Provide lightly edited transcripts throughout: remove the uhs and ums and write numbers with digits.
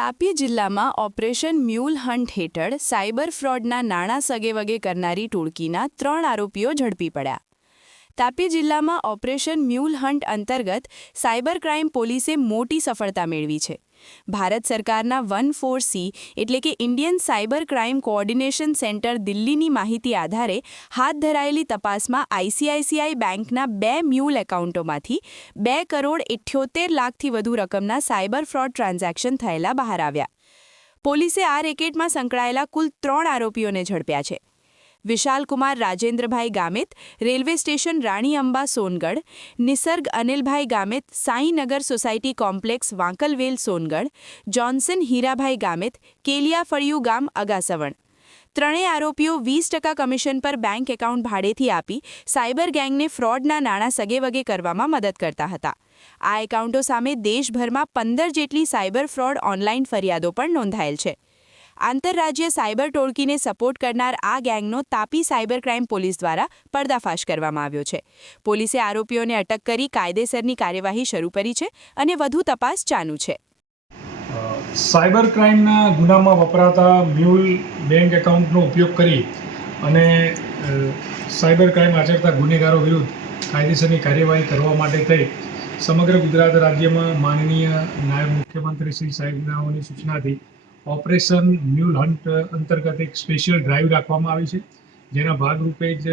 તાપી જિલ્લામાં operation mule hunt હેઠળ cyber ફ્રોડના નાણાં સગેવગે કરનારી ટોળકીના 3 આરોપીઓ ઝડપી પડ્યા. તાપી જિલ્લામાં ઓપરેશન મ્યુલ હન્ટ અંતર્ગત સાયબર ક્રાઇમ પોલીસે મોટી સફળતા મેળવી છે. ભારત સરકારના 14C એટલે કે Indian cyber crime coordination centre દિલ્હીની માહિતી આધારે હાથ ધરાયેલી તપાસમાં આઈસીઆઈસીઆઈ બેંકના 2 મ્યુલ એકાઉન્ટોમાંથી 2,78,00,000થી વધુ રકમના સાયબર ફ્રોડ ટ્રાન્ઝેક્શન થયેલા બહાર આવ્યા. પોલીસે આ રેકેટમાં સંકળાયેલા કુલ 3 આરોપીઓને ઝડપ્યા છે. Vishalkumar Rajendrabhai Gamit, railway station Rani Amba Songadh, Nisarg Anilbhai Gamit, Sainagar society complex Vankalvel Songadh, Johnson Hirabhai Gamit, Keliya ફળિયું ગામ અગાસવણ. ત્રણેય આરોપીઓ 20% કમિશન પર બેંક એકાઉન્ટ ભાડેથી આપી સાયબર ગેંગને ફ્રોડના નાણાં સગેવગે કરવામાં મદદ કરતા હતા. આ એકાઉન્ટો સામે દેશભરમાં 15 જેટલી સાયબર ફ્રોડ ઓનલાઈન ફરિયાદો પણ નોંધાયેલ છે. આંતરરાજ્ય સાયબર ટોળકીને સપોર્ટ કરનાર આ ગેંગનો તાપી સાયબર ક્રાઇમ પોલીસ દ્વારા પર્દાફાશ કરવામાં આવ્યો છે. પોલીસે આરોપીઓને અટક કરી કાયદેસરની કાર્યવાહી શરૂ કરી છે અને વધુ તપાસ ચાલુ છે. સાયબર ક્રાઇમના ગુનામાં વપરાતા મ્યુલ બેંક એકાઉન્ટનો ઉપયોગ કરી અને સાયબર ક્રાઇમ આચરતા ગુનેગારો વિરુદ્ધ કાયદેસરની કાર્યવાહી કરવા માટે થઈ સમગ્ર ગુજરાત રાજ્યમાં માનનીય નાયબ મુખ્યમંત્રી શ્રી સાહેબનાઓની સૂચનાથી ઓપરેશન મ્યુલ હન્ટ અંતર્ગત એક સ્પેશિયલ ડ્રાઈવ રાખવામાં આવી છે, જેના ભાગરૂપે જ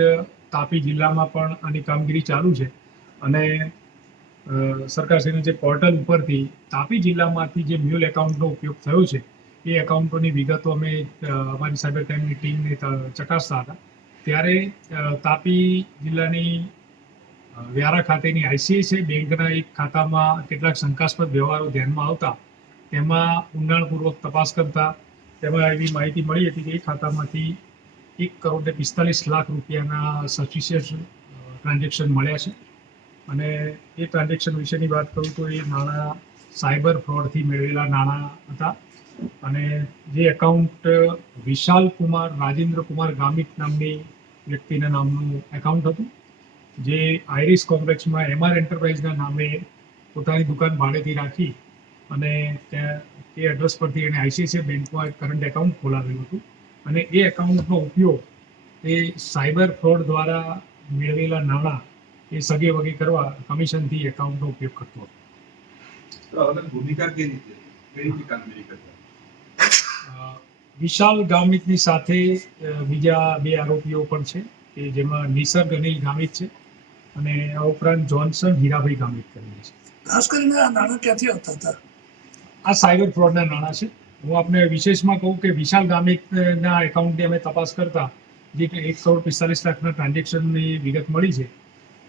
તાપી જિલ્લામાં પણ આની કામગીરી ચાલુ છે. અને સરકારશ્રીના જે પોર્ટલ ઉપરથી તાપી જિલ્લામાંથી જે મ્યુલ એકાઉન્ટનો ઉપયોગ થયો છે એ એકાઉન્ટોની વિગતો અમે અમારી સાયબર ક્રાઇમની ટીમને ચકાસતા હતા, ત્યારે તાપી જિલ્લાની વ્યારા ખાતેની આઈસીઆઈસીઆઈ બેંકના એક ખાતામાં કેટલાક શંકાસ્પદ વ્યવહારો ધ્યાનમાં આવતા તેમાં ઊંડાણપૂર્વક તપાસ કરતા તેમાં એવી માહિતી મળી હતી કે એ ખાતામાંથી 1,45,00,000 રૂપિયાના સસ્પિશિયસ ટ્રાન્ઝેક્શન મળ્યા છે. અને એ ટ્રાન્ઝેક્શન વિશેની વાત કરું તો એ નાણાં સાયબર ફ્રોડથી મેળવેલા નાણાં હતા. અને જે એકાઉન્ટ વિશાલકુમાર રાજેન્દ્રકુમાર ગામિત નામની વ્યક્તિના નામનું એકાઉન્ટ હતું, જે આઈરિસ કોમ્પ્લેક્સમાં એમઆર એન્ટરપ્રાઇઝના નામે પોતાની દુકાન ભાડેથી રાખી અને ત્યાં એ એડ્રેસ પરથી એણે આઈસીઆઈસીઆઈ બેંકમાં એક કરંટ એકાઉન્ટ ખોલાવેલું હતું. અને એ એકાઉન્ટનો ઉપયોગ એ સાયબર ફ્રોડ દ્વારા મેળવેલા નાણાં એ સગે વગે કરવા કમિશનથી એકાઉન્ટનો ઉપયોગ કરતો હતો. ભૂમિકા કેવી રીતે કામગીરી કરતા? વિશાલ ગામિતની સાથે બીજા 2 આરોપીઓ પણ છે કે જેમાં નિસર્ગ અનિલ ગામિત છે અને આ ઉપરાંત જોન્સન હીરાભાઈ ગામિત કરીને છે. ખાસ કરીને આ નાણાં ક્યાંથી આવતા હતા? આ સાયબર ફ્રોડના નાણાં છે. હું આપને વિશેષમાં કહું કે વિશાલ ગામિતના એકાઉન્ટની અમે તપાસ કરતા જે 1,45,00,000ના ટ્રાન્ઝેક્શનની વિગત મળી છે.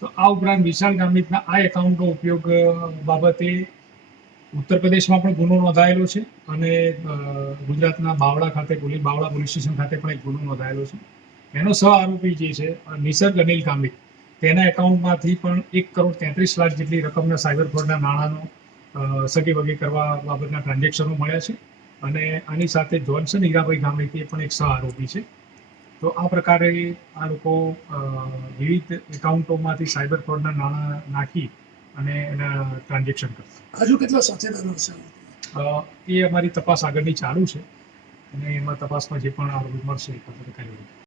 તો આ ઉપરાંત વિશાલ ગામિતના આ એકાઉન્ટનો ઉપયોગ બાબતે ઉત્તર પ્રદેશમાં પણ ગુનો નોંધાયેલો છે અને ગુજરાતના બાવળા પોલીસ સ્ટેશન ખાતે પણ એક ગુનો નોંધાયેલો છે. એનો સહ આરોપી જે છે નિસર્ગ અનિલ ગામિત, તેના એકાઉન્ટમાંથી પણ 1,33,00,000 જેટલી રકમના સાયબર ફ્રોડના નાણાંનો સગે વગે કરવા બાબતના ટ્રાન્ઝેક્શનો મળ્યા છે. અને આની સાથે જોન્સન હીરાભાઈ ગામિત એ પણ એક સહ આરોપી છે. તો આ પ્રકારે આ લોકો વિવિધ એકાઉન્ટોમાંથી સાયબર ફ્રોડના નાણાં નાખી અને એના ટ્રાન્ઝેક્શન કરતા. હજુ કેટલા સાથીદારો છે? એ અમારી તપાસ આગળની ચાલુ છે અને એમાં તપાસમાં જે પણ આરોપી મળશે એ પ્રકારે કાર્યવાહી